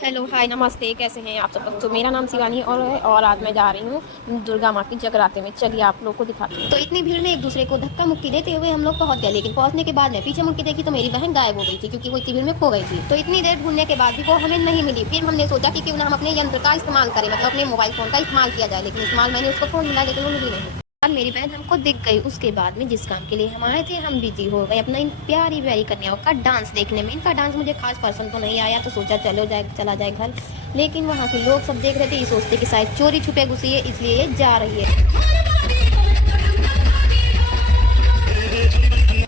Hello hi नमस्ते, कैसे हैं आप सब लोग। तो मेरा नाम शिवानी और आज मैं जा रही हूँ दुर्गा माँ की जगराते में। चलिए आप लोग को दिखाती हूँ। तो इतनी भीड़ में एक दूसरे को धक्का मुक्की देते हुए हम लोग पहुँच गए, लेकिन पहुँचने के बाद मैं पीछे मुड़ के देखी तो मेरी बहन गायब हो गई थी, क्योंकि वो इतनी भीड़ में खो गई थी। तो इतनी देर ढूंढने के बाद भी वो हमें नहीं मिली। फिर हमने सोचा कि क्यों ना हम अपने यंत्र का इस्तेमाल करें, मतलब अपने मोबाइल फोन का इस्तेमाल किया जाए। लेकिन इस्तेमाल मैंने उसको फोन मिला, लेकिन वो मिली नहीं। और मेरी बहन हमको दिख गई। उसके बाद में जिस काम के लिए हम आए थे हम बिजी हो गए अपना इन प्यारी प्यारी कन्याओं का डांस देखने में। इनका डांस मुझे खास पसंद तो नहीं आया, तो सोचा चला जाए घर। लेकिन वहाँ के लोग सब देख रहे थे, ये सोचते कि शायद चोरी छुपे घुसी है, इसलिए ये जा रही है।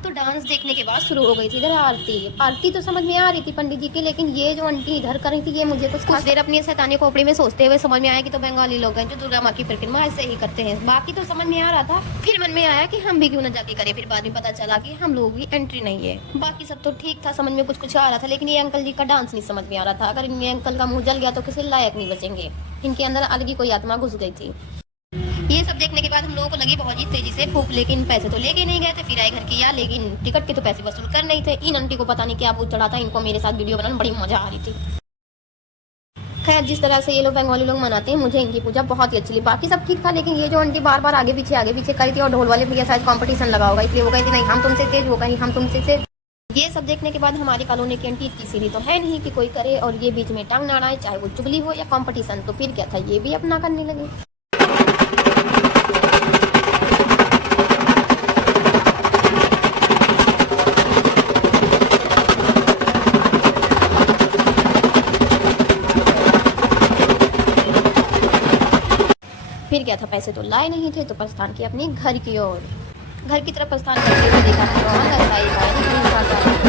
तो डांस देखने के बाद शुरू हो गई थी इधर आरती। आरती तो समझ में आ रही थी पंडित जी की, लेकिन ये जो आंटी इधर कर रही थी ये मुझे कुछ देर अपनी शैतानी खोपड़ी में सोचते हुए समझ में आया कि तो बंगाली लोग हैं जो दुर्गा माँ की परिक्रमा ऐसे ही करते हैं। बाकी तो समझ में आ रहा था, फिर मन में आया कि हम भी क्यों ना जाके करें। फिर बाद में पता चला कि हम लोग भी एंट्री नहीं है। बाकी सब तो ठीक था, समझ में कुछ कुछ आ रहा था, लेकिन ये अंकल जी का डांस नहीं समझ में आ रहा था। अगर इनके अंकल का मुंह जल गया तो किसी लायक नहीं बचेंगे। इनके अंदर अलग ही कोई आत्मा घुस गई थी। ये सब देखने के बाद हम लोगों को लगी बहुत ही तेजी से भूख, लेकिन पैसे तो लेके नहीं गए थे। फिर आए घर की यार, लेकिन टिकट के तो पैसे वसूल कर नहीं थे। इन आंटी को पता नहीं क्या भूत चढ़ा था, इनको मेरे साथ वीडियो बनाने बड़ी मजा आ रही थी। खैर, जिस तरह से ये लोग बंगाली लोग मनाते हैं, मुझे इनकी पूजा बहुत ही अच्छी लगी। बाकी सब ठीक था, लेकिन ये जो आंटी बार बार आगे पीछे करी थी, और ढोल वाले भैया शायद कंपटीशन लगा होगा, इसलिए वो कही थी नहीं हम तुमसे तेज, वो कहीं हम तुमसे तेज। ये सब देखने के बाद हमारी कॉलोनी की आंटी इतनी सीधी तो है नहीं कि कोई करे और ये बीच में टांग ना अड़ाए, चाहे वो चुगली हो या कंपटीशन। तो फिर क्या था, ये भी अपना करने लगे। फिर क्या था, पैसे तो लाए नहीं थे, तो प्रस्थान किया अपने घर की ओर। घर की तरफ प्रस्थान करते हुए देखा कि वहाँ नरसाई भाई नहीं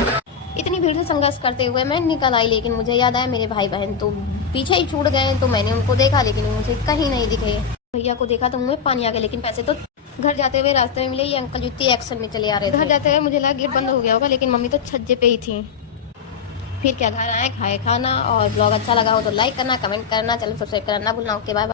था। इतनी भीड़ से संघर्ष करते हुए मैं निकल आई, लेकिन मुझे याद आया मेरे भाई बहन तो पीछे ही छूट गए। तो मैंने उनको देखा, लेकिन मुझे कहीं नहीं दिखे। भैया को देखा तो मुँह में पानी आ गया, लेकिन पैसे तो घर जाते हुए रास्ते में मिले। ये अंकल जुत्ती एक्शन में चले आ रहे थे। घर जाते हुए मुझे लगा गेट बंद हो गया होगा, लेकिन मम्मी तो छज्जे पे ही थी। फिर क्या, घर आए, खाए खाना। और ब्लॉग अच्छा लगा हो तो लाइक करना, कमेंट करना, चैनल सब्सक्राइब करना ना भूलना। Okay bye.